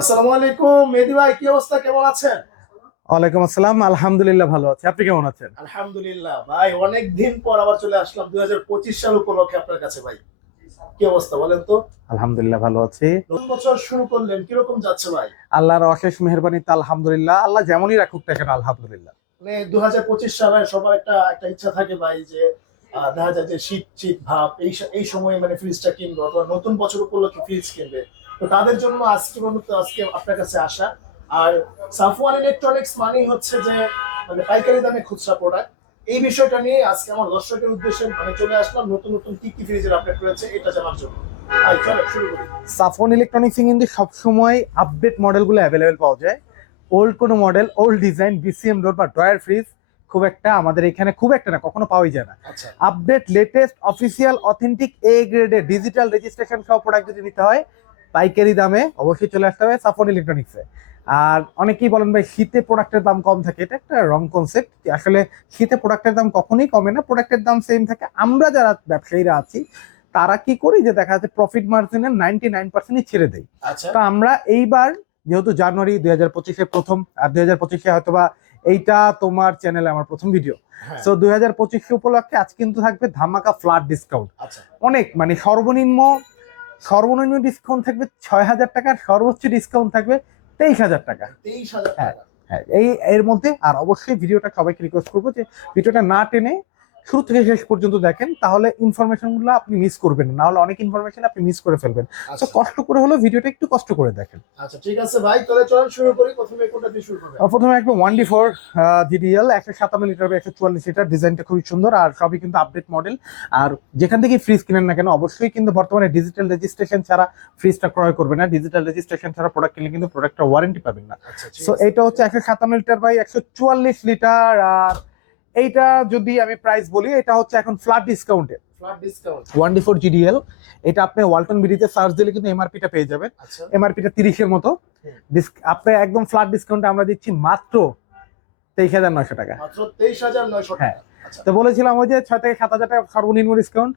আসসালামু আলাইকুম মেহেদী ভাই, কি অবস্থা, কেমন আছেন? ওয়ালাইকুম আসসালাম, আলহামদুলিল্লাহ ভালো আছি। আপনি কেমন আছেন? আলহামদুলিল্লাহ ভাই, অনেক দিন পর আবার চলে আসলাম 2025 সাল উপলক্ষে আপনার কাছে ভাই। কি অবস্থা বলেন তো? আলহামদুলিল্লাহ ভালো আছি। নতুন বছর শুরু করলেন, কিরকম যাচ্ছে ভাই? আল্লাহর অশেষ মেহেরবানিতে আলহামদুলিল্লাহ, আল্লাহ যেমনই রাখুক না কেন আলহামদুলিল্লাহ। মানে 2025 সালে সবার একটা একটা ইচ্ছা থাকে ভাই যে দেখা যায় যে শীত শীত ভাব এই সময় মানে ফ্রিজটা কিনবো অথবা নতুন বছর উপলক্ষে ফ্রিজ কিনবে। তো তাদের জন্য আজকে আপনার কাছে আসা। আর সাফওয়ান ইলেকট্রনিক্স মানেই হচ্ছে যে মানে পাইকারি দামে খুচরা প্রোডাক্ট। এই বিষয়টা নিয়ে আজকে আমার দর্শকের উদ্দেশ্যে মানে চলে আসলাম, নতুন নতুন কি কি ফ্রিজের আপডেট রয়েছে এটা জানার জন্য। ভাই চলো শুরু করি। সাফন ইলেকট্রনিক্স কিন্তু সবসময় আপডেট মডেলগুলো অ্যাভেলেবেল পাওয়া যায়। ওল্ড কোনো মডেল, ওল্ড ডিজাইন, বিসিএম ডোর বা ড্রয়ার ফ্রিজ খুব একটা আমাদের এখানে খুব একটা না, কখনো পাওয়াই যায় না। আচ্ছা। আপডেট, লেটেস্ট, অফিসিয়াল, অথেন্টিক, এ গ্রেডের ডিজিটাল রেজিস্ট্রেশন সহ প্রোডাক্ট যদি নিতে হয় পাইকারি দামে অবশ্যই চলে আসতে হবে সাফন ইলেকট্রনিক্সে। আর অনেকেই বলেন ভাই শীতে প্রোডাক্টের দাম কম থাকে, এটা একটা রং কনসেপ্ট। আসলে শীতে প্রোডাক্টের দাম কখনোই কমে না, প্রোডাক্টের দাম সেম থাকে। আমরা যারা ব্যবসায়ীরা আছি তারা কি করি, যে দেখা যাচ্ছে প্রফিট মার্জিনের 99%ই ছেড়ে দেয়। আচ্ছা। তো আমরা এইবার যেহেতু জানুয়ারি 2025-এ প্রথম, আর 2025-এ হয়তোবা এইটা তোমার চ্যানেলে আমার প্রথম ভিডিও, হ্যাঁ। সো 2025 উপলক্ষে আজ কিন্তু থাকবে ধামাকা ফ্ল্যাট ডিসকাউন্ট। আচ্ছা। অনেক মানে সর্বনিম্ন সর্বনিম্ন ডিসকাউন্ট থাকবে 6,000 টাকা, সর্বোচ্চ ডিসকাউন্ট থাকবে 23,000 টাকা। 23,000 হ্যাঁ, টাকা হ্যাঁ, এর মধ্যে। আর অবশ্যই ভিডিওটা সবাইকে রিকোয়েস্ট করবো যে ভিডিওটা না টেনে শুরু থেকে শেষ পর্যন্ত দেখেন, তাহলে ইনফরমেশন গুলো আপনি মিস করবেন না, হলে অনেক ইনফরমেশন আপনি মিস করে ফেলবেন। তো আচ্ছা। কষ্ট করে হলেও ভিডিওটা একটু কষ্ট করে দেখেন। আচ্ছা ঠিক আছে ভাই, তাহলে চলুন শুরু করি। প্রথমে কোনটা দিয়ে শুরু করবেন? প্রথমে একদম 1D4 জিডিএল 157 লিটার বা 144 লিটার, ডিজাইনটা খুবই সুন্দর আর সবই কিন্তু আপডেট মডেল। আর যেখান থেকে ফ্রিজ কিনেন না কেন অবশ্যই কিন্তু বর্তমানে ডিজিটাল রেজিস্ট্রেশন ছাড়া ফ্রিজটা ক্রয় করবে না। ডিজিটাল রেজিস্ট্রেশন ছাড়া প্রোডাক্ট কিনলে কিন্তু প্রোডাক্টটা ওয়ারেন্টি পাবেন না। আচ্ছা ঠিক সো আছে। এটা হচ্ছে 157 লিটার বাই 144 লিটার। আর এইটা যদি আমি প্রাইস বলি, এটা হচ্ছে এখন ফ্ল্যাট ডিসকাউন্টে ফ্ল্যাট ডিসকাউন্ট। 1D4 GDL. এটা আপনি ওয়ালটন বিডিতে সার্চ দিলে কিন্তু এমআরপিটা পেয়ে যাবেন। আচ্ছা। এমআরপিটা 30-এর মতো। আপনি একদম ফ্ল্যাট ডিসকাউন্টে আমরা দিচ্ছি মাত্র 23,900 টাকা। মাত্র 23,900 হ্যাঁ, টাকা। আচ্ছা। তো বলেছিলাম ওই যে 6 থেকে 7,000 টাকা সর্বনিম্ন ডিসকাউন্ট।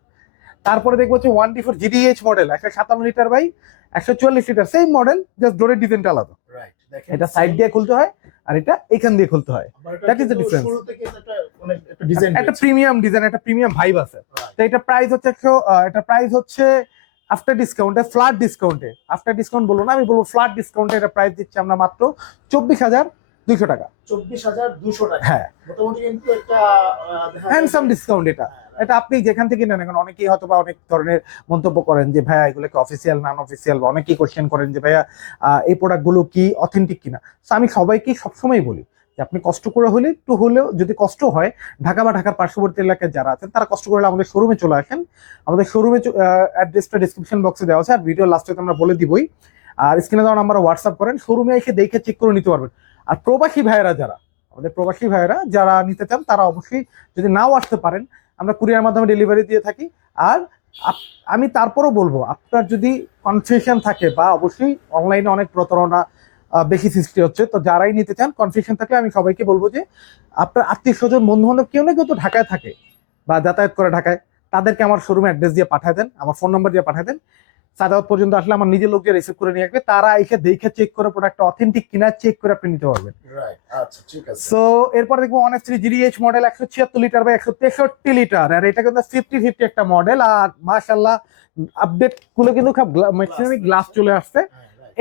তারপরে দেখবো হচ্ছে 1D4 GDH model 157 litre by 144 litre, same model, just ডোরের ডিজাইনটা আলাদা। রাইট, দেখেন এটা সাইড দিয়ে খুলতে হয় আর এটা এখান দিয়ে খুলতে হয়। দ্যাট ইজ দ্য কিন্তু ডিফারেন্স। শুরু থেকে একটা অনেক একটা ডিজাইন একটা প্রিমিয়াম ডিজাইন, একটা প্রিমিয়াম ভাইব আছে। তো এটা প্রাইস হচ্ছে এটা প্রাইস হচ্ছে আফটার ডিসকাউন্টে, ফ্ল্যাট ডিসকাউন্টে, আফটার ডিসকাউন্ট বলবো না, আমি বলবো ফ্ল্যাট ডিসকাউন্টে এটা প্রাইস দিচ্ছি আমরা মাত্র 24,200 টাকা। 24,200 টাকা। হ্যাঁ, মোটামুটি কিন্তু একটা হ্যান্ডসাম ডিসকাউন্ট এটা। এটা আপনি যেখান থেকে নেন, এখন অনেকেই হয়তো বা অনেক ধরনের মন্তব্য করেন যে ভাইয়া এগুলোকে অফিসিয়াল নন অফিসিয়াল, বা অনেকেই কোশ্চেন করেন যে ভাইয়া এই প্রোডাক্টগুলো কি অথেন্টিক কিনা। তো আমি সবাইকে সবসময় বলি যে আপনি কষ্ট করে হলে, একটু হলেও যদি কষ্ট হয়, ঢাকা বা ঢাকার পার্শ্ববর্তী এলাকায় যারা আছেন তারা কষ্ট করলে আমাদের শোরুমে চলে আসেন। আমাদের শোরুমে অ্যাড্রেসটা ডিসক্রিপশন বক্সে দেওয়া আছে, আর ভিডিও লাস্টে তো আমরা বলে দিবই। আর স্ক্রিনে দেওয়া নাম্বার হোয়াটসঅ্যাপ করেন, শোরুমে এসে দেখে চেক করে নিতে পারবেন। আর প্রবাসী ভাইয়েরা যারা, আমাদের প্রবাসী ভাইয়েরা যারা নিতে চান তারা অবশ্যই, যদি নাও আসতে পারেন, আমরা কুরিয়ার মাধ্যমে ডেলিভারি দিয়ে থাকি। আর আমি তারপরও বলবো, আপনার যদি কনফিউশন থাকে, বা অবশ্যই অনলাইনে অনেক প্রতারণা বেশি সৃষ্টি হচ্ছে, তো যারাই নিতে চান কনফিউশন থাকলে আমি সবাইকে বলবো যে আপনার আত্মীয় স্বজন, বন্ধু বান্ধব কেউ না কেউ তো ঢাকায় থাকে বা যাতায়াত করে ঢাকায়, তাদেরকে আমার শোরুমে অ্যাড্রেস দিয়ে পাঠিয়ে দেন, আমার ফোন নাম্বার দিয়ে পাঠিয়ে দেন। সাদাওয়াত পর্যন্ত আসলে আমার নিজের লোক যে রিসিভ করে নিয়ে আসবে, তারা এসে দেখে চেক করে প্রোডাক্টটা অথেন্টিক কিনা চেক করে আপনি নিতে পারবেন। রাইট। আচ্ছা ঠিক আছে। সো এরপর দেখবো 1S3 জিডিএইচ মডেল 176 লিটার বা 163 লিটার। আর এটা কিন্তু 50-50 একটা মডেল। আর মাশাআল্লাহ আপডেট গুলো কিন্তু খুব ম্যাক্সিমাম গ্লাস চলে আসছে।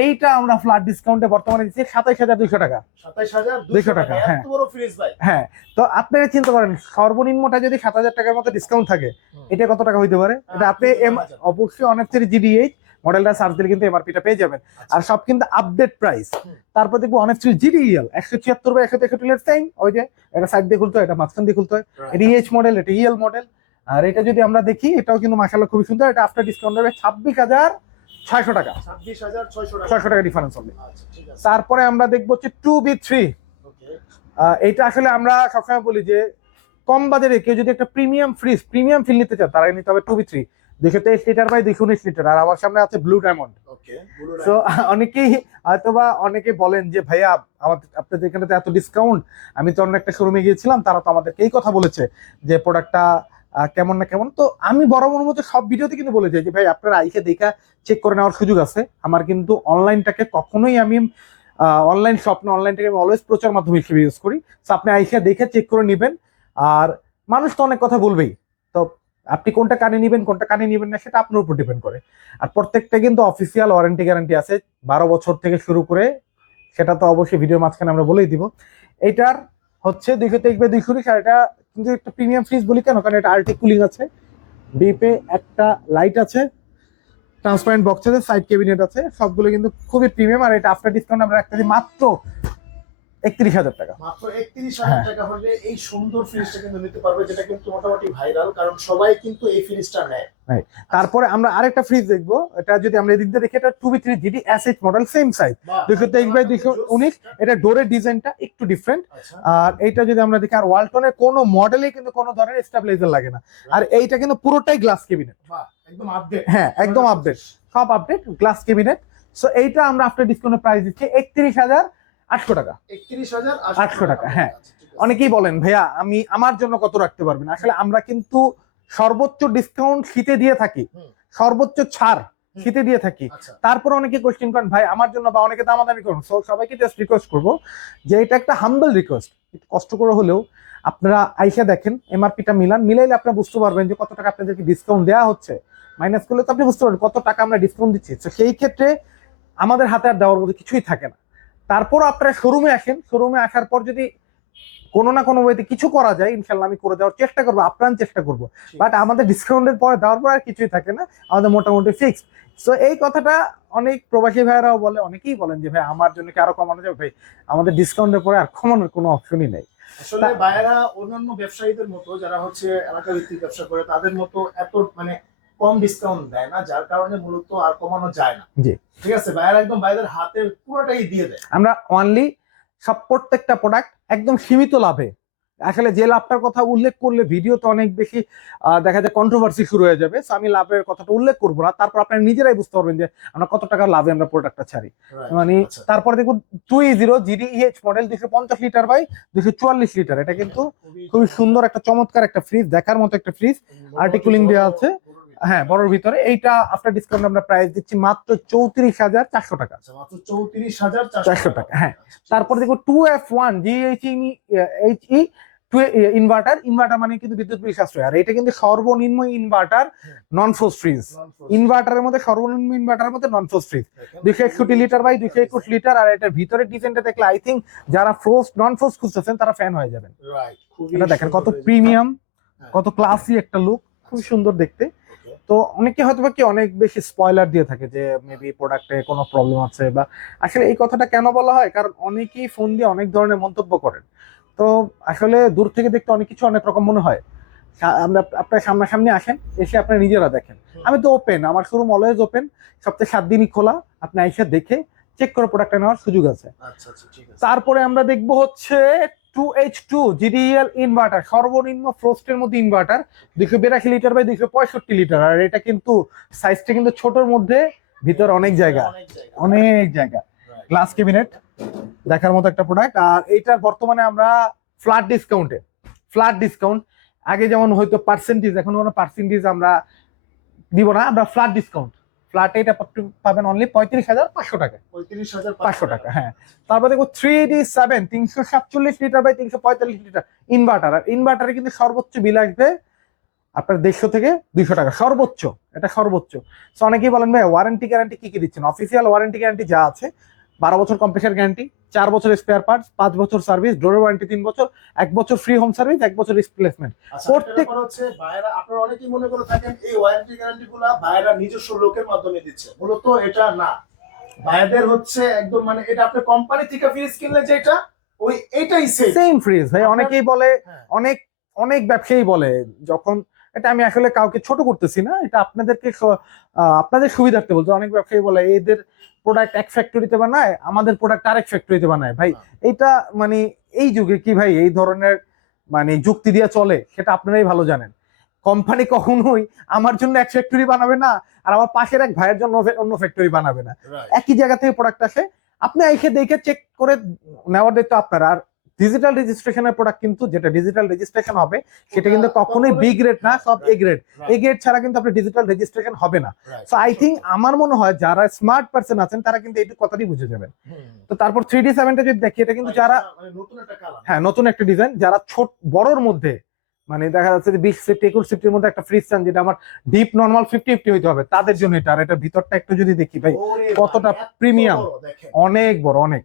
এইটা আমরা ফ্ল্যাট ডিসকাউন্টে বর্তমানে দিচ্ছি 27,200 টাকা। 27,200 টাকা। হ্যাঁ, এত বড় ফ্রিজ ভাই। হ্যাঁ। তো আপনারা চিন্তা করেন, সর্বনিম্নটা যদি 7,000 টাকার মতো ডিসকাউন্ট থাকে, এটা কত টাকা হইতে পারে? এটা আপনি অবশ্যই 1S3 জিডিএইচ মডেলটা সার্চ দিলে কিন্তু এমআরপিটা পেয়ে যাবেন। আর সব কিন্তু আপডেট প্রাইস। তারপর দেখবো 1S3 জিডিএল 176 বা 163 সেম, ওই যে এটা সাইড দিয়ে খুলতে হয়, এটা মাঝখান দিয়ে খুলতে হয়। এটা ইএইচ মডেল, এটা ইএল মডেল। আর এটা যদি আমরা দেখি, এটাও কিন্তু মাশাআল্লাহ খুবই সুন্দর। এটা আফটার ডিসকাউন্ট হবে 26,600 টাকা। 26,600 টাকা। 600 টাকা ডিফারেন্স হবে। আচ্ছা ঠিক আছে। তারপরে আমরা দেখবো হচ্ছে 2B3। ওকে। এটা আসলে আমরা সবসময় বলি যে কম বাজারে কেউ যদি একটা প্রিমিয়াম ফ্রিজ, প্রিমিয়াম ফিল নিতে চান, তারাই নিতে হবে 2B3 223 লিটার বাই 219 লিটার। আর আমার সামনে আছে ব্লু ডায়মন্ড। ওকে। তো অনেকেই হয়তোবা অনেকে বলেন যে ভাইয়া আমাদের আপনাদের এখানে তো এত ডিসকাউন্ট, আমি তো অন্য একটা শোরুমে গিয়েছিলাম, তারা তো আমাদেরকে এই কথা বলেছে যে প্রোডাক্টটা কেমন না কেমন। তো আমি বরাবর মতো সব ভিডিওতে কিন্তু বলে যাই যে ভাই আপনারা আইসে দেখা চেক করে নেওয়ার সুযোগ আছে। আমার কিন্তু অনলাইনটাকে কখনোই আমি অনলাইন শপ না, অনলাইনটাকে আমি অলওয়েজ প্রচার মাধ্যম হিসেবে ইউজ করি। তো আপনি আইসা দেখে চেক করে নেবেন। আর মানুষ তো অনেক কথা বলবেই, তো আপনি কোনটা কানে নিবেন কোনটা কানে নিবেন না সেটা আপনার উপর ডিপেন্ড করে। আর প্রত্যেকটা কিন্তু অফিসিয়াল ওয়ারেন্টি গ্যারান্টি আছে 12 বছর থেকে শুরু করে, সেটা তো অবশ্যই ভিডিওর মাঝখানে আমরা বলেই দিব। এটার হচ্ছে 223/220, আর এটা কিন্তু একটা প্রিমিয়াম ফ্রিজ বলি কেন, কারণ এটা আর্টিক কুলিং আছে, ডিপে একটা লাইট আছে, ট্রান্সপারেন্ট বক্স আছে, সাইড ক্যাবিনেট আছে, সবগুলো কিন্তু খুবই প্রিমিয়াম। আর এটা আফটার ডিসকাউন্ট আমরা রাখতেছি মাত্র 31,000 টাকা। মাত্র 31,000 টাকা হলে এই সুন্দর ফ্রিজটা কিন্তু নিতে পারবে, যেটা কিন্তু মোটামুটি ভাইরাল, কারণ সবাই কিন্তু এই ফ্রিজটা নেয়। তারপরে আমরা আরেকটা ফ্রিজ দেখবো, এটা যদি আমরা এদিক দিয়ে দেখি, এটা 2B3 GD SH model, same size, 223/219। এটা ডোরের ডিজাইনটা একটু ডিফারেন্ট। আর এইটা যদি আমরা দেখি, আর ওয়ালটনের কোনো মডেলে কিন্তু কোনো ধরনের স্টেবিলাইজার লাগে না। আর এইটা কিন্তু পুরোটাই গ্লাস ক্যাবিনেট, একদম আপডেট। হ্যাঁ একদম আপডেট, সব আপডেট, গ্লাস ক্যাবিনেট। সো এইটা আমরা আফটার ডিসকাউন্টের প্রাইস দিচ্ছি 31,800 টাকা। 31,800 টাকা, হ্যাঁ। অনেকেই বলেন ভাইয়া আমি আমার জন্য কত রাখতে পারবেন, আসলে আমরা কিন্তু সর্বোচ্চ ডিসকাউন্ট শীতে দিয়ে থাকি, সর্বোচ্চ ছাড় শীতে দিয়ে থাকি। তারপর অনেকে কোশ্চেন করেন ভাই আমার জন্য, বা অনেকে দামাদামি করেন। সো সবাইকে জাস্ট রিকোয়েস্ট করবো যে এটা একটা হাম্বল রিকোয়েস্ট, একটু কষ্ট করে হলেও আপনারা আইসা দেখেন, এমআরপিটা মিলাইলে আপনারা বুঝতে পারবেন যে কত টাকা আপনাদেরকে ডিসকাউন্ট দেওয়া হচ্ছে। মাইনাস করলে তো আপনি বুঝতে পারবেন কত টাকা আমরা ডিসকাউন্ট দিচ্ছি। তো সেই ক্ষেত্রে আমাদের হাতে আর দেওয়ার মধ্যে কিছুই থাকে না। তারপর আপনারা শোরুমে আসেন, শোরুমে আসার পর যদি কোনো না কোনো ওয়েতে কিছু করা যায়, ইনশাল্লাহ আমি করে দেওয়ার চেষ্টা করবো, আপ্রাণ চেষ্টা করবো। বাট আমাদের ডিসকাউন্টের পরে দেওয়ার পর আর কিছুই থাকে না, আমাদের মোটামুটি ফিক্সড। সো এই কথাটা অনেক প্রবাসী ভাইয়েরাও বলে, অনেকেই বলেন যে ভাই আমার জন্য কি আরো কমানো যাবে। ভাই আমাদের ডিসকাউন্টের পরে আর কমানোর কোনো অপশনই নেই। আসলে ভাইয়েরা অন্যান্য ব্যবসায়ীদের মতো, যারা হচ্ছে এলাকা ভিত্তিক ব্যবসা করে, তাদের মতো এত মানে কম ডিসকাউন্ট দেয় না, যার কারণে মূলত আর কমানো যায় না। জি ঠিক আছে, ভাইয়েরা একদম ভাইদের হাতে পুরোটাই দিয়ে দেয়। আমরা অনলি সব প্রত্যেকটা প্রোডাক্ট একদম সীমিত লাভে, আসলে যে লাভটার কথা উল্লেখ করলে ভিডিওতে অনেক বেশি দেখা যায় কন্ট্রোভার্সি শুরু হয়ে যাবে। সো আমি লাভের কথাটা উল্লেখ করবো না, তারপর আপনারা নিজেরাই বুঝতে পারবেন যে আমরা কত টাকা লাভে আমরা প্রোডাক্টটা ছাড়ি। মানে তারপরে দেখুন 2E0 GDEH model, 250 litre by 244 litre. এটা কিন্তু খুবই সুন্দর একটা চমৎকার একটা ফ্রিজ, দেখার মতো একটা ফ্রিজ, আর্টিকুলিং দেওয়া আছে, হ্যাঁ বড়র ভিতরে। এইটা আফটার ডিসকাউন্ট আমরা প্রাইস দিচ্ছি মাত্র 34,400 টাকা। মাত্র 34,400 টাকা, হ্যাঁ। তারপর দেখো 2F1 GHE ইনভার্টার মানে কিন্তু বিদ্যুৎ বিল সাশ্রয়। আর এটা কিন্তু সর্বনিম্ন ইনভার্টার নন ফ্রোস্ট ফ্রিজ, ইনভার্টারের মধ্যে সর্বনিম্ন ইনভার্টারের মধ্যে non frost fridge 261 litre by 221 litre. আর এটার ভিতরে ডিজাইনটা দেখলে আই থিঙ্ক যারা নন ফ্রোস্ট খুঁজতেছেন তারা ফ্যান হয়ে যাবেন। এটা দেখেন কত প্রিমিয়াম, কত ক্লাসি একটা লুক, খুব সুন্দর দেখতে। তো অনেকে হয়তো বা কি অনেক বেশি স্পয়লার দিয়ে থাকে যে মেবি প্রোডাক্টে কোনো প্রবলেম আছে, বা আসলে এই কথাটা কেন বলা হয়, কারণ অনেকেই ফোন দিয়ে অনেক ধরনের মন্তব্য করেন। তো আসলে দূর থেকে দেখতে অনেক কিছু অনেক রকম মনে হয়, আমরা আপনার সামনাসামনি আসেন, এসে আপনারা নিজেরা দেখেন। আমি তো ওপেন, আমার শোরুম অলওয়েজ ওপেন, সপ্তাহে 7 দিনই খোলা। আপনি এসে দেখে চেক করে প্রোডাক্টটা নেওয়ার সুযোগ আছে। তারপরে আমরা দেখবো হচ্ছে 2H2 GDEL ইনভার্টার, সর্বনিম্ন ফ্রোস্টের মধ্যে ইনভার্টার, 282 লিটার বাই 265 লিটার। আর এটা কিন্তু সাইজটা কিন্তু ছোটর মধ্যে, ভিতর অনেক জায়গা, অনেক জায়গা, গ্লাস ক্যাবিনেট, দেখার মতো একটা প্রোডাক্ট। আর এইটার বর্তমানে আমরা ফ্ল্যাট ডিসকাউন্ট, আগে যেমন হয়তো পার্সেন্টেজ, এখন কোনো পার্সেন্টেজ আমরা দিব না, আমরা ফ্ল্যাট ডিসকাউন্ট। ফ্ল্যাটে এটা পাবেন অনলি 35,500 টাকা, 35,500 টাকা, হ্যাঁ। তারপর দেখো 3D7 347 litre by 345 litre inverter. আর ইনভার্টারে কিন্তু সর্বোচ্চ বিল আসবে আপনার 150 থেকে 200 টাকা সর্বোচ্চ, এটা সর্বোচ্চ। সো অনেকেই বলেন ভাই ওয়ারেন্টি গ্যারান্টি কি কি দিচ্ছেন। অফিসিয়াল ওয়ারেন্টি গ্যারান্টি যা আছে 12 বছর কম্প্রেসার গ্যারান্টি, 4 বছর স্পেয়ার পার্টস, 5 বছর সার্ভিস, ডোরের ওয়ারেন্টি 3 বছর, 1 বছর ফ্রি হোম সার্ভিস, 1 বছর রিপ্লেসমেন্ট। প্রত্যেক হচ্ছে ভাইরা, আপনারা অনেকেই মনে করে থাকেন এই ওয়ারেন্টি গ্যারান্টিগুলো ভাইরা নিজস্ব লোকের মাধ্যমে দিচ্ছে, মূলত এটা না। ভাইদের হচ্ছে একদম মানে এটা আপনি কোম্পানি থেকে ফ্রিজ কিনলে যেটা ওই এটাই সেম ফ্রিজ। ভাই অনেকেই বলে, অনেক ব্যবসায়ী বলে, যখন এটা আমি আসলে কাউকে ছোট করতেছি না, এটা আপনাদেরকে আপনাদের সুবিধার্থে বলতে, অনেক ব্যবসায়ী বলে এদের প্রোডাক্ট এক ফ্যাক্টরিতে বানায়, আমাদের প্রোডাক্ট আরেক ফ্যাক্টরিতে বানায়। ভাই এটা মানে এই যুগে কি ভাই এই ধরনের মানে যুক্তি দিয়ে চলে, সেটা আপনারাই ভালো জানেন। কোম্পানি কখনোই আমার জন্য এক ফ্যাক্টরি বানাবে না, আর আমার পাশের এক ভাইয়ের জন্য অন্য ফ্যাক্টরি বানাবে না। একই জায়গা থেকে প্রোডাক্ট আসে, আপনি এসে দেখে চেক করে নেওয়ার দায়িত্ব আপনার। আর ডিজিটাল রেজিস্ট্রেশনের প্রোডাক্ট কিন্তু যেটা ডিজিটাল রেজিস্ট্রেশন হবে সেটা কিন্তু কখনোই বি গ্রেড না, সব এ গ্রেড। এ গ্রেড ছাড়া কিন্তু আপনার ডিজিটাল রেজিস্ট্রেশন হবে না। সো আই থিঙ্ক আমার মনে হয় যারা স্মার্ট পারসন আছেন তারা কিন্তু এইটুকু কথাটি বুঝে যাবেন। তো তারপর 3D7টা যদি দেখি, এটা কিন্তু যারা নতুন একটা কালার, হ্যাঁ নতুন একটা ডিজাইন, যারা ছোট বড়র মধ্যে মানে দেখা যাচ্ছে যে 20 ফিট 21 ফিটের মধ্যে একটা ফ্রিজ চান যেটা আমার ডিপ নরমাল 50-50 হইতে হবে, তাদের জন্য এটা। আর এটা ভিতরটা একটু যদি দেখি ভাই কতটা প্রিমিয়াম, অনেক বড়, অনেক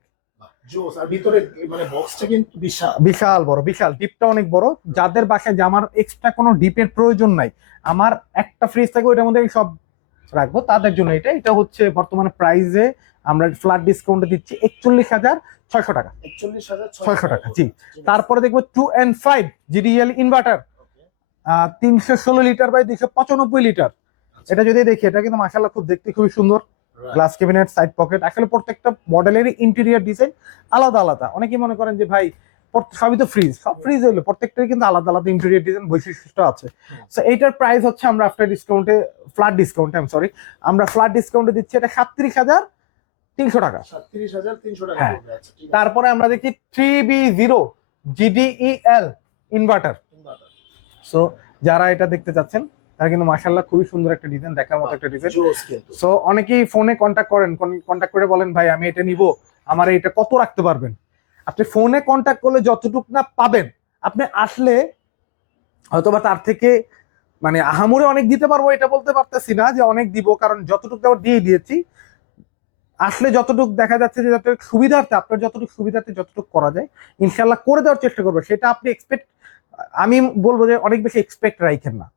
জোস। আর ভিতরে মানে বক্সটা কিন্তু বিশাল বিশাল বড়, বিশাল ডিপটা অনেক বড়। যাদের বাসায় যে আমার এক্সট্রা কোনো ডিপের প্রয়োজন নাই, আমার একটা ফ্রিজ থাকে ওইটার মধ্যে আমি সব রাখবো, তাদের জন্য এটা। এটা হচ্ছে বর্তমানে প্রাইসে আমরা ফ্ল্যাট ডিসকাউন্টে দিচ্ছি 41,600 টাকা, 41,600 টাকা জি। তারপরে দেখবো 2N5 GDL inverter, 316 litre by 295 litre. এটা যদি দেখি, এটা কিন্তু মাশাআল্লাহ খুব দেখতে খুবই সুন্দর। গ্লাস ক্যাবিনেট, সাইড পকেট, আসলে প্রত্যেকটা মডেলেরই ইন্টেরিয়র ডিজাইন আলাদা আলাদা। অনেকেই মনে করেন যে ভাই সবই তো ফ্রিজ, সব ফ্রিজ হইলো প্রত্যেকটারই কিন্তু আলাদা আলাদা ইন্টেরিয়র ডিজাইন বৈশিষ্ট্য আছে। সো এইটার প্রাইস হচ্ছে আমরা আফটার ডিসকাউন্টে, ফ্ল্যাট ডিসকাউন্টে আমরা ফ্ল্যাট ডিসকাউন্টে দিচ্ছি এটা 37,300 টাকা। 37,300 টাকা। হ্যাঁ। তারপরে আমরা দেখি 3B0 GDEL ইনভার্টার। সো যারা এটা দেখতে চাচ্ছেন তারা কিন্তু মাশাআল্লাহ খুবই সুন্দর একটা ডিজাইন, দেখার মতো একটা ডিজাইন। সো অনেকেই ফোনে কন্ট্যাক্ট করেন, কন্ট্যাক্ট করে বলেন ভাই আমি এটা নিব, আমার এটা কত রাখতে পারবেন? আপনি ফোনে কন্ট্যাক্ট করলে যতটুকু না পাবেন, আপনি আসলে হয়তোবা তার থেকে মানে আহামরি অনেক দিতে পারবো এটা বলতে পারতেছি না যে অনেক দিব, কারণ যতটুকু দেওয়ার দিয়ে দিয়েছি। আসলে যতটুকু দেখা যাচ্ছে যে যতটুকু সুবিধার্থে, আপনার যতটুকু সুবিধার্থে যতটুকু করা যায় ইনশাল্লাহ করে দেওয়ার চেষ্টা করবো। সেটা আপনি আমি বলবো যে অনেক বেশি এক্সপেক্ট রাখেন না,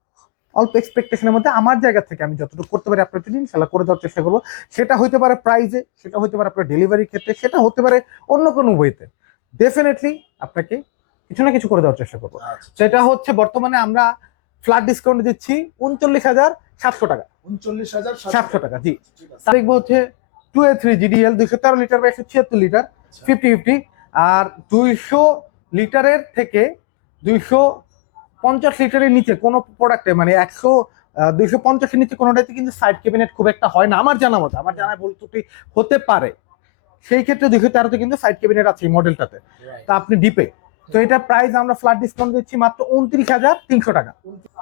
অল্প এক্সপেকটেশনের মধ্যে আমার জায়গা থেকে আমি যতটুকু করতে পারি আপনার জন্য ইনশাল্লাহ করে দেওয়ার চেষ্টা করবো। সেটা হতে পারে প্রাইজে, সেটা হতে পারে আপনার ডেলিভারির ক্ষেত্রে, সেটা হতে পারে অন্য কোনো ওয়েতে। ডেফিনেটলি আপনাকে কিছু না কিছু করে দেওয়ার চেষ্টা করবো। সেটা হচ্ছে বর্তমানে আমরা ফ্ল্যাট ডিসকাউন্ট দিচ্ছি 39,700 টাকা। 39,700 টাকা জি। দেখবো হচ্ছে 2A3 GDL 213 লিটার বা 176 লিটার 50-50। আর 200 লিটারের থেকে 250 লিটারের নিচে কোনো প্রোডাক্টে মানে 250-এর নিচে কোনোটাতে কিন্তু সাইড ক্যাবিনেট খুব একটা হয় না আমার জানা মতো। আমার জানায় ভুল ত্রুটি হতে পারে, সেই ক্ষেত্রে 213-তে কিন্তু সাইড ক্যাবিনেট আছে এই মডেলটাতে। তা আপনি ডিপে তো এটা প্রাইস আমরা ফ্ল্যাট ডিসকাউন্ট দিচ্ছি মাত্র 29,300 টাকা।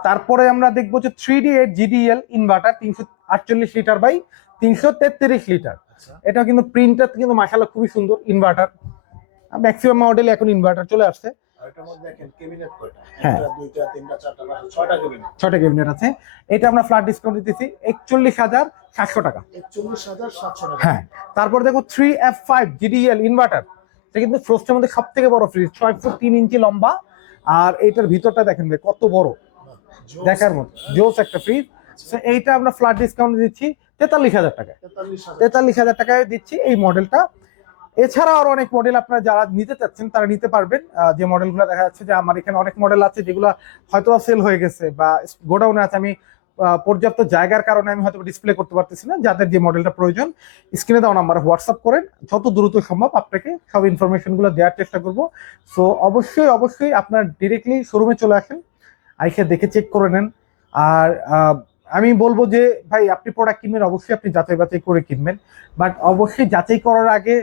তারপরে আমরা দেখবো যে 3D8 GDL inverter 348 litre by 333 litre. এটা কিন্তু প্রিন্টটা কিন্তু মাশাআল্লাহ খুবই সুন্দর ইনভার্টার। ম্যাক্সিমাম মডেলে এখন ইনভার্টার চলে আসছে। হ্যাঁ 6টা ক্যাবিনেট আছে। এটা আমরা ফ্ল্যাট ডিসকাউন্ট দিতেছি 41,700 টাকা। 41,700 টাকা। হ্যাঁ। তারপর দেখো 3F5 GDL ইনভার্টার, এটা কিন্তু ফ্রস্টের মধ্যে সব থেকে বড় ফ্রিজ, 6 ফুট 3 ইঞ্চি লম্বা। আর এইটার ভিতরটা দেখেন ভাই কত বড়, দেখার মতো জোস একটা ফ্রিজ। এইটা আমরা ফ্ল্যাট ডিসকাউন্ট দিচ্ছি 43,000 টাকায়। 43,000 টাকায় দিচ্ছি এই মডেলটা। এছাড়া আরো অনেক মডেল আপনারা যারা নিতে চাচ্ছেন তারা নিতে পারবেন। যে মডেলগুলো দেখা যাচ্ছে যে আমার এখানে অনেক মডেল আছে যেগুলো হয়তো সেল হয়ে গেছে বা গোডাউনে আছে, আমি পর্যাপ্ত জায়গার কারণে আমি হয়তো ডিসপ্লে করতে পারতেছি না। যাদের যে মডেলটা প্রয়োজন স্ক্রিনে দেওয়া নাম্বার হোয়াটসঅ্যাপ করেন, যত দ্রুত সম্ভব আপনাকে সব ইনফরমেশন গুলো দেওয়ার চেষ্টা করব। সো অবশ্যই আপনার ডিরেক্টলি শোরুমে চলে আসেন, আইসা দেখে চেক করে নেন। আর আমি বলবো যে ভাই আপনি প্রোডাক্ট কিনবেন অবশ্যই আপনি যাচাই বাছাই করে কিনবেন, বাট অবশ্যই যাচাই করার আগে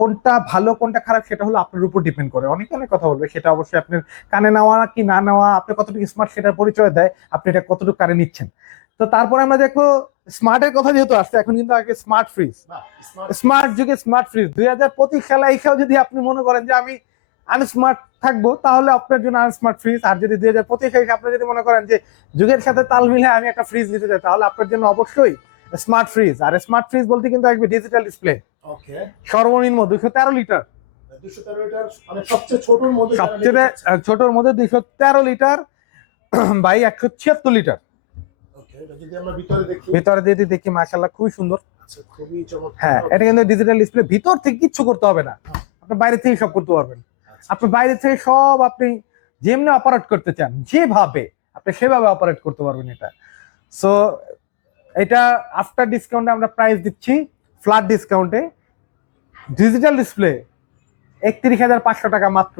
কোনটা ভালো কোনটা খারাপ সেটা হলো আপনার উপর ডিপেন্ড করে। অনেকে অনেক কথা বলবে, সেটা অবশ্যই আপনার কানে নেওয়া কি না নেওয়া, আপনি কতটুকু স্মার্ট সেটার পরিচয় দেয়, আপনি এটা কতটুকু কানে নিচ্ছেন। তো তারপরে আমরা দেখবো স্মার্টের কথা যেহেতু আসছে, এখন কিন্তু আগে স্মার্ট ফ্রিজ, স্মার্ট যুগে স্মার্ট ফ্রিজ 2025 সালে এসেও যদি আপনি মনে করেন যে আমি আনস্মার্ট থাকবো তাহলে আপনার জন্য আনস্মার্ট ফ্রিজ। আর যদি 2025 সালে আপনি যদি মনে করেন যে যুগের সাথে তাল মিলে আমি একটা ফ্রিজ নিতে চাই তাহলে আপনার জন্য অবশ্যই স্মার্ট ফ্রিজ। আর স্মার্ট ফ্রিজ বলতে কিন্তু আসবে ডিজিটাল ডিসপ্লে, সর্বনিম্ন 213 লিটার, 213 লিটার মানে সবচেয়ে ছোটর মধ্যে, সবচেয়ে ছোটর মধ্যে 213 লিটার বাই 176 লিটার। যদি আমরা ভিতরে যদি দেখি মাশাআল্লাহ খুবই সুন্দর। খুবই চমৎকার। হ্যাঁ এটা কিন্তু ডিজিটাল ডিসপ্লে, ভিতর থেকে কিচ্ছু করতে হবে না, আপনি বাইরে থেকে সব করতে পারবেন। আপনি বাইরে থেকে সব আপনি যেমনি অপারেট করতে চান যেভাবে আপনি সেভাবে অপারেট করতে পারবেন এটা। সো এটা আফটার ডিসকাউন্টে আমরা প্রাইস দিচ্ছি ফ্ল্যাট ডিসকাউন্টে ডিজিটাল ডিসপ্লে 31,500 টাকা মাত্র।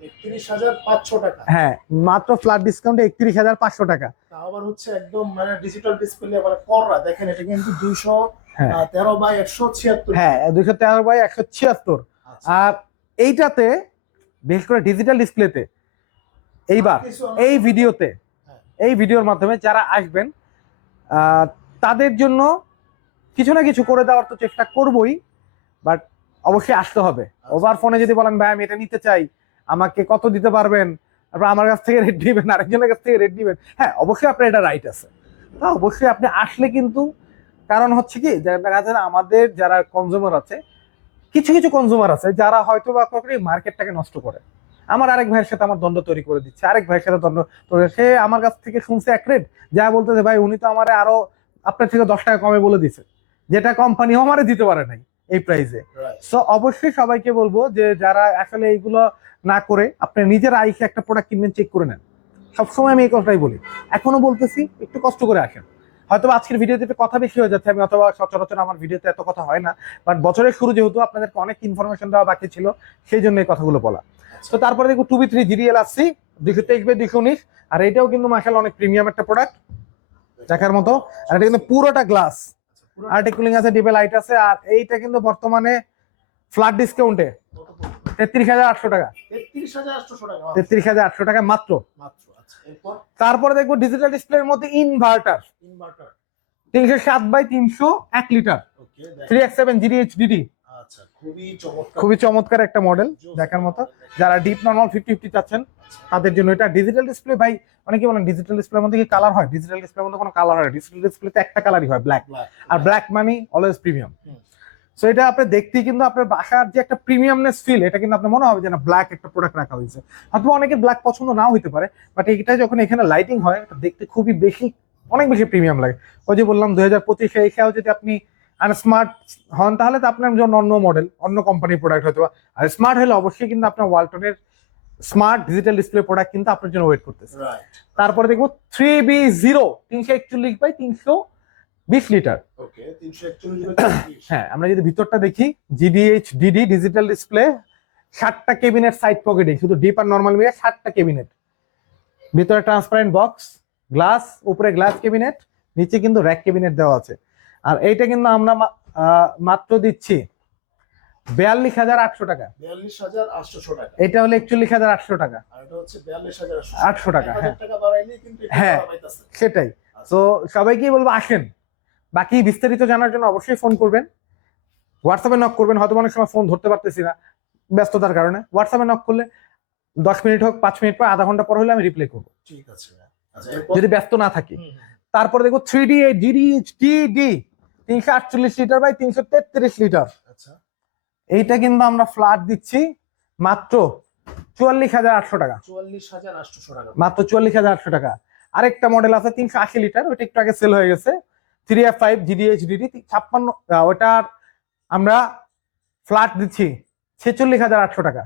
31,500 টাকা। হ্যাঁ মাত্র ফ্ল্যাট ডিসকাউন্টে 31,500 টাকা। আবার হচ্ছে একদম মানে ডিজিটাল ডিসপ্লে মানে কররা দেখেন, এটা কিন্তু 213 বাই 176। হ্যাঁ 213 বাই 176। আর এইটাতে বিশেষ করে ডিজিটাল ডিসপ্লেতে এইবার এই ভিডিওতে এই ভিডিওর মাধ্যমে যারা আসবেন তাদের জন্য কিছু না কিছু করে দেওয়ার তো চেষ্টা করবই, বাট অবশ্যই আসতে হবে। ওভার ফোনে যদি বলেন ভাই আমি এটা নিতে চাই, আমাকে কত দিতে পারবেন, তারপর আমার কাছ থেকে রেট দিবেন, আরেকজনের কাছ থেকে রেট দিবেন, হ্যাঁ অবশ্যই আপনার এটা রাইট আছে। তা অবশ্যই আপনি আসলে কিন্তু, কারণ হচ্ছে কি আমাদের যারা কনজিউমার আছে, কিছু কিছু কনজিউমার আছে যারা হয়তো বা মার্কেটটাকে নষ্ট করে। আমার আরেক ভাইয়ের সাথে আমার দ্বন্দ্ব তৈরি করে দিচ্ছে, আরেক ভাইয়ের সাথে দ্বন্দ্ব তৈরি, সে আমার কাছ থেকে শুনছে এক রেট, যা বলতেছে ভাই উনি তো আমার আরো আপনার থেকে 10 টাকা কমে বলে দিছে, যেটা কোম্পানি আমারে দিতে পারে নাই এই প্রাইসে। সো অবশ্যই সবাইকে বলবো যে যারা আসলে এইগুলো না করে আপনি নিজের আইসে একটা প্রোডাক্ট কিনবেন, চেক করে নেন। সবসময় আমি এই কথাটাই বলি, এখনো বলতেছি একটু কষ্ট করে আসেন। হয়তো আজকের ভিডিওতে কথা বেশি হয়ে যাচ্ছে, আমি অথবা সচরাচর আমার ভিডিওতে এত কথা হয় না, বাট বছরের শুরু যেহেতু আপনাদেরকে অনেক ইনফরমেশন দেওয়া বাকি ছিল, সেই জন্য এই কথাগুলো বলা। তো তারপরে দেখো 2B3 GDL আসছি 223/219, আর এটাও কিন্তু মাশাআল্লাহ অনেক প্রিমিয়াম একটা প্রোডাক্ট দেখার মতো। আর এটা কিন্তু পুরোটা গ্লাস, আর্টিকুলিং আছে, ডিপে লাইট আছে, আর এইটা কিন্তু বর্তমানে ফ্ল্যাট ডিসকাউন্টে 33,800 টাকা। 33,800 টাকা মাত্র। তারপরে দেখবো ডিজিটাল ডিসপ্লের মধ্যে ইনভার্টার 307/300 1 লিটার 3X7 GDHDD, খুবই চমৎকার একটা মডেল দেখার মতো। যারা ডিপ নরমাল 50/50 চাচ্ছেন তাদের জন্য এটা। ডিজিটাল ডিসপ্লে ভাই অনেকে বলেন ডিজিটাল ডিসপ্লের মধ্যে কি কালার হয়? ডিজিটাল ডিসপ্লের মধ্যে কোনো কালার হয়? ডিজিটাল ডিসপ্লেতে একটা কালারই হয়, ব্ল্যাক। আর ব্ল্যাক মানে অলওয়েজ প্রিমিয়াম। সো এটা আপনি দেখতেই কিন্তু আপনার বাসার যে একটা প্রিমিয়ামনেস ফিল, এটা কিন্তু আপনার মনে হবে যে না ব্ল্যাক একটা প্রোডাক্ট রাখা হয়েছে। হয়তো অনেকের ব্ল্যাক পছন্দ নাও হইতে পারে, বাট এটা যখন এখানে লাইটিং হয় এটা দেখতে খুবই বেশি, অনেক বেশি প্রিমিয়াম লাগে। ওই যে বললাম 2025 এসেও যদি আপনি আনস্মার্ট হন তাহলে তো আপনার জন্য অন্য মডেল, অন্য কোম্পানির প্রোডাক্ট হয়তো। আর স্মার্ট হলে অবশ্যই কিন্তু আপনার ওয়ালটনের স্মার্ট ডিজিটাল ডিসপ্লে প্রোডাক্ট কিন্তু আপনার জন্য ওয়েট করতেছে। তারপরে দেখবো 3B0 341/320 লিটার। হ্যাঁ, আমরা যদি ভিতরটা দেখি GDHDD ডিজিটাল ডিসপ্লে, 7টা ক্যাবিনেট সাইড পকেটে, শুধু ডিপ আর নরমাল মিলে 7টা ক্যাবিনেট, ভিতরে ট্রান্সপারেন্ট বক্স, গ্লাস, উপরে গ্লাস ক্যাবিনেট, নিচে কিন্তু র্যাক ক্যাবিনেট দেওয়া আছে। আর এইটা কিন্তু আমরা মাত্র দিচ্ছি 42,800 টাকা। 42,800 টাকা। এটা হলো 41,800 টাকা, আর এটা হচ্ছে 42,800 800 টাকা। হ্যাঁ টাকা বাড়াইলে কিন্তু এটা হ্যাঁ পাইতাছে। সেটাই। তো সবাইকেই বলবো আসেন, বাকি বিস্তারিত জানার জন্য অবশ্যই ফোন করবেন, হোয়াটসঅ্যাপে নক করবেন। হয়তো অনেক সময় ফোন ধরতে পারতেছি না ব্যস্ততার কারণে, হোয়াটসঅ্যাপে নক করলে 10 মিনিট হোক, 5 মিনিট পর, আধা ঘন্টা পর হলে আমি রিপ্লাই করবো, ঠিক আছে। আচ্ছা, যদি ব্যস্ত না থাকি। তারপরে দেখো 3D GDHDD 348 litre by 333 litre. আচ্ছা, এইটা কিন্তু আমরা ফ্ল্যাট দিচ্ছি মাত্র 44,800 টাকা। 44,800 টাকা, মাত্র 44,800 টাকা। আরেকটা মডেল আছে 380 লিটার, ওইটা একটু আগে সেল হয়ে গেছে, 3F5 GDHDD 56, ওটার আমরা ফ্ল্যাট দিচ্ছি 46,800 টাকা।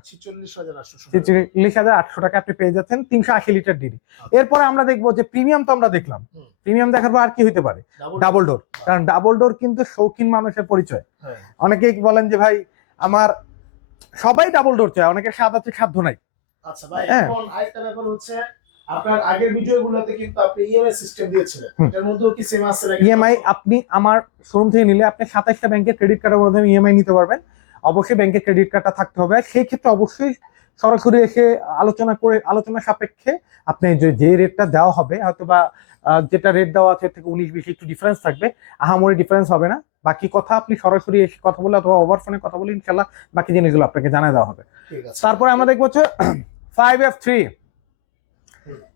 46,800 টাকা আপনি পেয়ে যাচ্ছেন 380 লিটার ডিডি। এরপরে আমরা দেখবো যে প্রিমিয়াম, তো আমরা দেখলাম প্রিমিয়াম, দেখার পর আর কি হইতে পারে? Double door. কারণ ডাবল ডোর কিন্তু শৌখিন মানুষের পরিচয়। অনেকেই বলেন যে ভাই আমার সবাই ডাবল ডোর চায়, অনেকের স্বাদ আছে সাধ্য নাই। আচ্ছা ভাই, এখন আরেকটা ব্যাপার হচ্ছে আপনার আগের ভিডিওগুলোতে কিন্তু আপনি ইএমআই সিস্টেম দিয়েছিলেন, এর মধ্যেও কি সেম আছে নাকি? ইএমআই আপনি আমার শোরুম থেকে নিলে আপনি 27টা ব্যাংকের ক্রেডিট কার্ডের মাধ্যমে ইএমআই নিতে পারবেন। অবশ্যই ব্যাংকের ক্রেডিট কার্ডটা থাকতে হবে। সেই ক্ষেত্রে অবশ্যই সরাসরি এসে আলোচনা সাপেক্ষে আপনি যে রেটটা দেওয়া হবে, হয়তো বা যেটা রেট দেওয়া আছে থেকে 19-20 একটু ডিফারেন্স থাকবে, আহামরি ডিফারেন্স হবে না। বাকি কথা আপনি সরাসরি এসে কথা বলে অথবা ওভার ফোনে কথা বলে ইনশাল্লাহ বাকি জিনিসগুলো আপনাকে জানাই দেওয়া হবে। তারপরে আমরা দেখবো হচ্ছে 5F3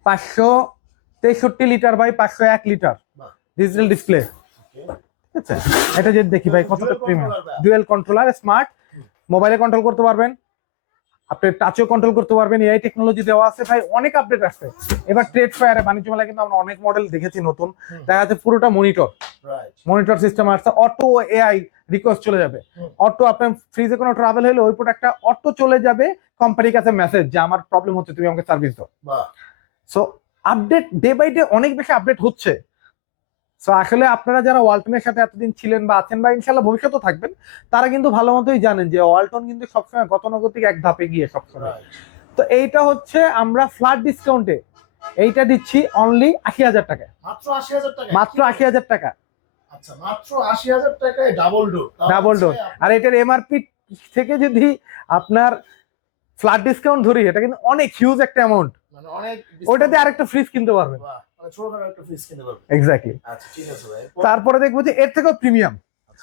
563 litre by 501 litre digital display. ঠিক আছে, এটা যদি দেখি ভাই কতটা প্রিমিয়াম। ডুয়েল কন্ট্রোলার, স্মার্ট, মোবাইলে কন্ট্রোল করতে পারবেন, আপনি টাচও কন্ট্রোল করতে পারবেন, এআই টেকনোলজি দেওয়া আছে। ভাই অনেক আপডেট আসছে এবার ট্রেড ফায়ারে, বাণিজ্য মেলায় কিন্তু আমরা অনেক মডেল দেখেছি নতুন, দেখা যাচ্ছে পুরোটা মনিটর সিস্টেম আসছে, অটো এআই রিকোয়েস্ট চলে যাবে, অটো আপনার ফ্রিজে কোনো ট্রাভেল হলে ওই প্রোডাক্টটা অটো চলে যাবে কোম্পানির কাছে মেসেজ যে আমার প্রবলেম হচ্ছে, তুমি আমাকে সার্ভিস দাও। So update day by day অনেক বেশি আপডেট হচ্ছে। সো আসলে আপনারা যারা ওয়ালটনের সাথে এতদিন ছিলেন বা আছেন বা ইনশাল্লাহ ভবিষ্যতে থাকবেন, তারা কিন্তু ভালো মতোই জানেন যে ওয়ালটন কিন্তু সবসময় গতানুগতিক এক ধাপে গিয়ে সবসময়। তো এইটা হচ্ছে আমরা ফ্ল্যাট ডিসকাউন্টে এইটা দিচ্ছি অনলি 80,000 টাকায়। মাত্র 80,000 টাকা? মাত্র 80,000 টাকা। আচ্ছা, মাত্র 80,000 টাকায় ডাবল ডোর। আর এটার এমআরপি থেকে যদি আপনার ফ্ল্যাট ডিসকাউন্ট ধরি, এটা কিন্তু অনেক হিউজ একটা অ্যামাউন্ট। মানে অনেক ওইটাতে আরেকটা ফ্রিজ কিনতে পারবেন। বাহ, মানে ছোটখাটো একটা ফ্রিজ কিনতে পারবে। এক্স্যাক্টলি। আচ্ছা ঠিক আছে ভাই। তারপরে দেখবো যে এর থেকেও প্রিমিয়াম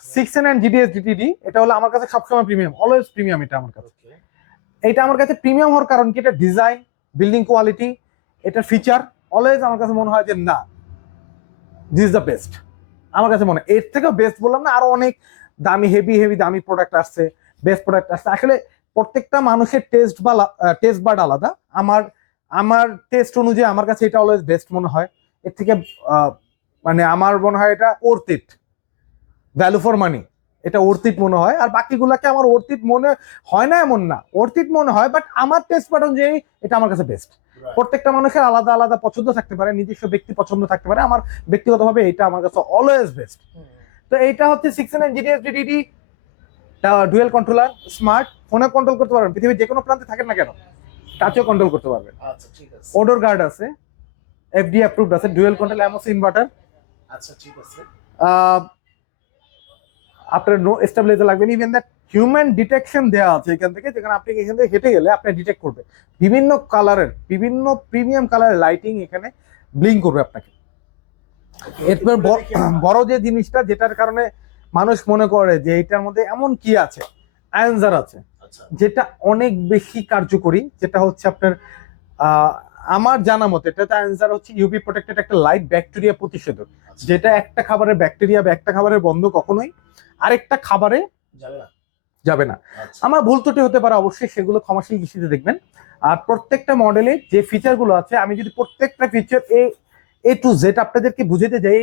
609 GTS GTD, এটা হলো আমার কাছে সবসময় প্রিমিয়াম, অলওয়েজ প্রিমিয়াম এটা আমার কাছে। ওকে। এটা আমার কাছে প্রিমিয়াম হওয়ার কারণ কি, এটা ডিজাইন, বিল্ডিং কোয়ালিটি, এটার ফিচার অলওয়েজ আমার কাছে মনে হয় যে না, দিস ইজ দ্য বেস্ট। আমার কাছে মনে হয় এর থেকেও বেস্ট বললাম না, আরো অনেক দামি হেভি দামি প্রোডাক্ট আসছে, বেস্ট প্রোডাক্ট আসছে। আসলে প্রত্যেকটা মানুষের টেস্ট বাড আলাদা। আমার আমার টেস্ট অনুযায়ী আমার কাছে এটা অলওয়েজ বেস্ট মনে হয়। এর থেকে মানে আমার মনে হয় এটা worth it, value for money, এটা ওর্থ ইট মনে হয়। আর বাকিগুলাকে আমার ওর্থ ইট মনে হয় না এমন না, ওর্থ ইট মনে হয়, বাট আমার টেস্ট বাড অনুযায়ী এটা আমার কাছে বেস্ট। প্রত্যেকটা মানুষের আলাদা আলাদা পছন্দ থাকতে পারে, নিজস্ব ব্যক্তি পছন্দ থাকতে পারে, আমার ব্যক্তিগতভাবে এটা আমার কাছে অলওয়েজ বেস্ট। তো এইটা হচ্ছে 609 GTS GTD dual controller, smart, ফোনে কন্ট্রোল করতে পারবেন, পৃথিবীর যে কোনো প্রান্তে থাকেন না কেন টাচেও কন্ট্রোল করতে পারবেন। আচ্ছা ঠিক আছে। ওডোর গার্ড আছে, এফডি অ্যাপ্রুভড আছে, ডুয়েল কন্ট্রোল এমওসি ইনভার্টার। আচ্ছা ঠিক আছে। আপনার নো স্টেবিলাইজার লাগবে না, ইভেন দ্যাট হিউম্যান ডিটেকশন দেওয়া আছে এখান থেকে, যেখানে আপনি এখান থেকে হেঁটে গেলে আপনি ডিটেক্ট করবে বিভিন্ন কালারের, বিভিন্ন প্রিমিয়াম কালারের লাইটিং এখানে ব্লিং করবে আপনাকে। এরপর বড় যে জিনিসটা, যেটার কারণে মানুষ মনে করে যে এটার মধ্যে এমন কি আছে, আয়নজার আছে, যেটা অনেক বেশি কার্যকরী, যেটা হচ্ছে আপনার আমার জানা মতে এটাতে আয়নজার হচ্ছে ইউভি প্রোটেক্টেড একটা লাইট ব্যাকটেরিয়া প্রতিষেধক, যেটা একটা খাবারের ব্যাকটেরিয়া বা একটা খাবারের বন্ধ কখনোই আরেকটা খাবারে যাবে না। আমার ভুল ত্রুটি হতে পারে অবশ্যই, সেগুলো ক্ষমাশীল দৃষ্টিতে দেখবেন। আর প্রত্যেকটা মডেলে যে ফিচারগুলো আছে, আমি যদি প্রত্যেকটা ফিচার এ টু জেড আপনাদেরকে বুঝাতে যাই,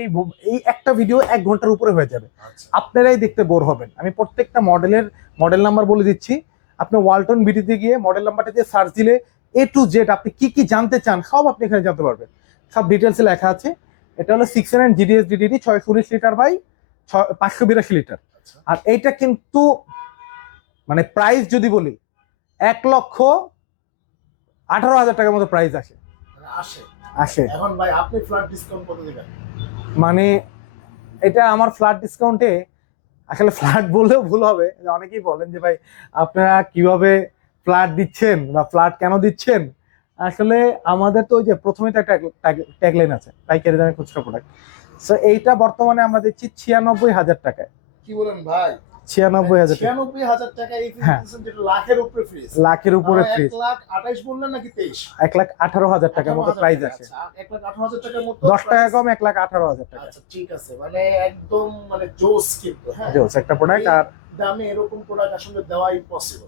এই একটা ভিডিও 1 ঘন্টার উপরে হয়ে যাবে, আপনারাই দেখতে বোর হবেন। আমি প্রত্যেকটা মডেল নাম্বার বলে দিচ্ছি, আপনি ওয়ালটন বিডিতে গিয়ে মডেল নাম্বারটা দিয়ে সার্চ দিলে এ টু জেড আপনি কি কি জানতে চান সব আপনি এখানে জানতে পারবেন, সব ডিটেলসে লেখা আছে। এটা হলো 609 GTS GTD 619 litre by 582 litre. আর এইটা কিন্তু মানে প্রাইস যদি বলি 1,18,000 টাকার মতো প্রাইস আসে। এখন ভাই আপনি ফ্ল্যাট ডিসকাউন্ট কত দিবেন? মানে এটা আমার ফ্ল্যাট ডিসকাউন্টে, আসলে ফ্ল্যাট বললেও ভুল হবে, অনেকেই বলেন যে ভাই আপনারা কিভাবে ফ্ল্যাট দিচ্ছেন বা ফ্ল্যাট কেন দিচ্ছেন। আসলে আমাদের তো ওই যে প্রথমে তো একটা ট্যাগলাইন আছে, পাইকারি দামে খুচরা প্রোডাক্ট। সো এইটা বর্তমানে আমরা দিচ্ছি 96,000 টাকায়। কি বলেন ভাই? 96,000 টাকা। 96,000 টাকা এই ফ্রিজ দিচ্ছেন, যেটা লাখের উপরে ফ্রিজ। লাখের উপরে ফ্রিজ। 1,28,000 বললেন নাকি 23? 1,18,000 টাকার মতো প্রাইস আছে। 1,18,000 টাকার মতো, 10 টাকা কম, 1,18,000 টাকা। আচ্ছা ঠিক আছে, মানে একদম মানে জোস কিন্তু। হ্যাঁ, জোস একটা প্রোডাক্ট। আর দামে এরকম প্রোডাক্ট আসলে দেওয়া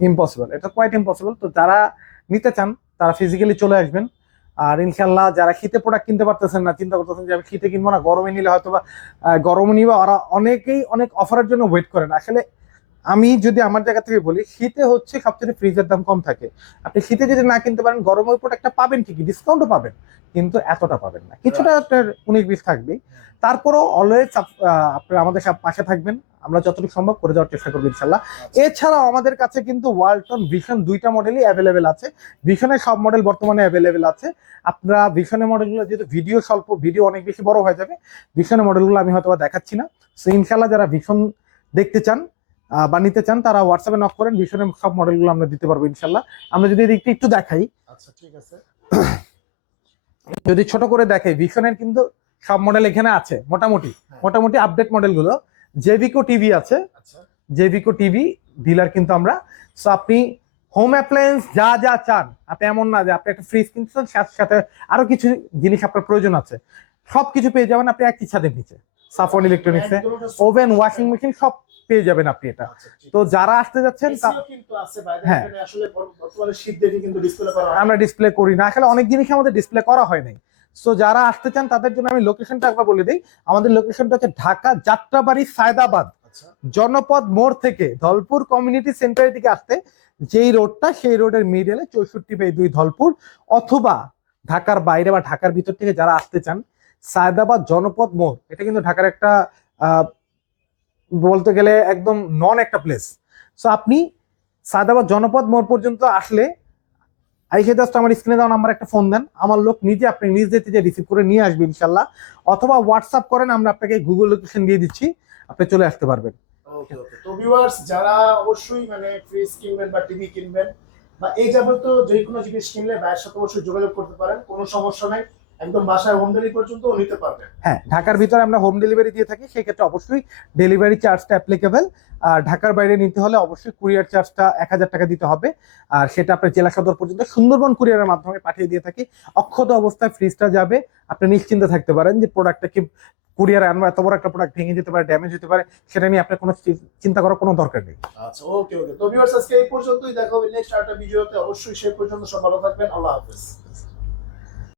ইম্পসিবল, এটা কোয়াইট ইম্পসিবল। তো যারা নিতে চান তারা ফিজিক্যালি চলে আসবেন। আর ইনশাল্লাহ যারা শীতে প্রোডাক্ট কিনতে পারতেছেন না, চিন্তা করতেছেন যে আমি শীতে কিনবো না, গরমে নিলে হয়তো বা গরমে নিবে, ওরা অনেকেই অনেক অফারের জন্য ওয়েট করেন। আসলে আমি যদি আমার জায়গা থেকে বলি, শীতে হচ্ছে সবচেয়ে ফ্রিজের দাম কম থাকে। আপনি শীতে যদি না কিনতে পারেন, গরমে ওই প্রোডাক্টটা পাবেন ঠিকই, ডিসকাউন্টও পাবেন, কিন্তু এতটা পাবেন না, কিছুটা আপনার 19-20 থাকবেই। তারপরও অলওয়েজ আপনারা আমাদের সব পাশে থাকবেন, আমরা যতটুকু সম্ভব করে দেওয়ার চেষ্টা করবো ইনশাল্লাহ। এছাড়াও আমাদের কাছে কিন্তু ওয়ালটন ভিশন 2টা মডেলই অ্যাভেলেবেল আছে। ভিশনের সব মডেল বর্তমানে অ্যাভেলেবেল আছে। আপনারা ভিশনের মডেলগুলো, যেহেতু ভিডিও স্বল্প, ভিডিও অনেক বেশি বড় হয়ে যাবে, ভিশনের মডেলগুলো আমি হয়তো দেখাচ্ছি না। সো ইনশাল্লাহ যারা ভিশন দেখতে চান বা নিতে চান তারা হোয়াটসঅ্যাপে নক করেন, ভিশনের সব মডেলগুলো আমরা দিতে পারবো ইনশাল্লাহ। আমরা যদি এদিকটা একটু দেখাই, আচ্ছা ঠিক আছে, যদি ছোট করে দেখাই, ভিশনের কিন্তু সব মডেল এখানে আছে মোটামুটি আপডেট মডেলগুলো। জেভিকো টিভি আছে, জেভিকো টিভি ডিলার কিন্তু আমরা। সো আপনি হোম অ্যাপ্লায়েন্স যা যা চান, আপনি এমন না যে আপনি একটা ফ্রিজ কিনছেন, সাথে সাথে আরো কিছু জিনিস আপনার প্রয়োজন আছে, সবকিছু পেয়ে যাবেন আপনি একই ছাদের নিচে। সাফন ইলেকট্রনিক্সে ওভেন, ওয়াশিং মেশিন সব পেয়ে যাবেন আপনি এটা। তো যারা আসতে যাচ্ছেন, হ্যাঁ আমরা ডিসপ্লে করি না, আসলে অনেক জিনিস আমাদের ডিসপ্লে করা হয় নাই। সো যারা আসতে চান তাদের জন্য আমি লোকেশনটা একবার বলে দিই। আমাদের লোকেশনটা হচ্ছে ঢাকা যাত্রাবাড়ি সায়দাবাদ জনপদ মোড় থেকে ধলপুর কমিউনিটি সেন্টারের দিকে আসতে যেই রোডটা, সেই রোডের মিডলে 64/2 ধলপুর, অথবা ঢাকার বাইরে বা ঢাকার ভিতর থেকে যারা আসতে চান, সায়দাবাদ জনপদ মোড়, এটা কিন্তু ঢাকার একটা বলতে গেলে একদম নন একটা প্লেস। সো আপনি সায়দাবাদ জনপদ মোড় পর্যন্ত আসলে আইসে জাস্ট আমার স্ক্রিনে দেওয়া নাম্বার একটা ফোন দেন, আমার লোক নিজে আপনি নিজ যেতে যে রিসিভ করে নিয়ে আসবে ইনশাল্লাহ, অথবা হোয়াটসঅ্যাপ করেন, আমরা আপনাকে গুগল লোকেশন দিয়ে দিচ্ছি, আপনি চলে আসতে পারবেন। ওকে ওকে। তো ভিউয়ার্স যারা অবশ্যই মানে ফ্রিজ কিনবেন বা টিভি কিনবেন, বা এই যাবত যে কোনো জিনিস কিনলে ভাইয়ের সাথে অবশ্যই যোগাযোগ করতে পারেন, কোনো সমস্যা নাই, একদম বাসায় হোম ডেলিভারি পর্যন্ত নিতে পারবেন। হ্যাঁ, ঢাকার ভিতরে আমরা হোম ডেলিভারি দিয়ে থাকি, সেই ক্ষেত্রে অবশ্যই ডেলিভারি চার্জটা অ্যাপ্লিকেবল। আর ঢাকার বাইরে নিতে হলে অবশ্যই কুরিয়ার চার্জটা 1,000 টাকা দিতে হবে, আর সেটা আপনার জেলা সদর পর্যন্ত সুন্দরবন কুরিয়ারের মাধ্যমে পাঠিয়ে দিয়ে থাকি। অক্ষত অবস্থায় ফ্রিজটা যাবে, আপনি নিশ্চিন্তে থাকতে পারেন যে প্রোডাক্টটা কি কুরিয়ারে আনবো, এত বড় একটা প্রোডাক্ট ভেঙে যেতে পারে, ড্যামেজ হতে পারে, সেটা নিয়ে আপনার কোনো চিন্তা করার কোনো দরকার নেই। আচ্ছা, ওকে ওকে। তো ভিউয়ার্স, আজকে এই পর্যন্তই, দেখা হবে নেক্সট আরেকটা ভিডিওতে। অবশ্যই সেই পর্যন্ত সব ভালো থাকবেন। আল্লাহ হাফেজ।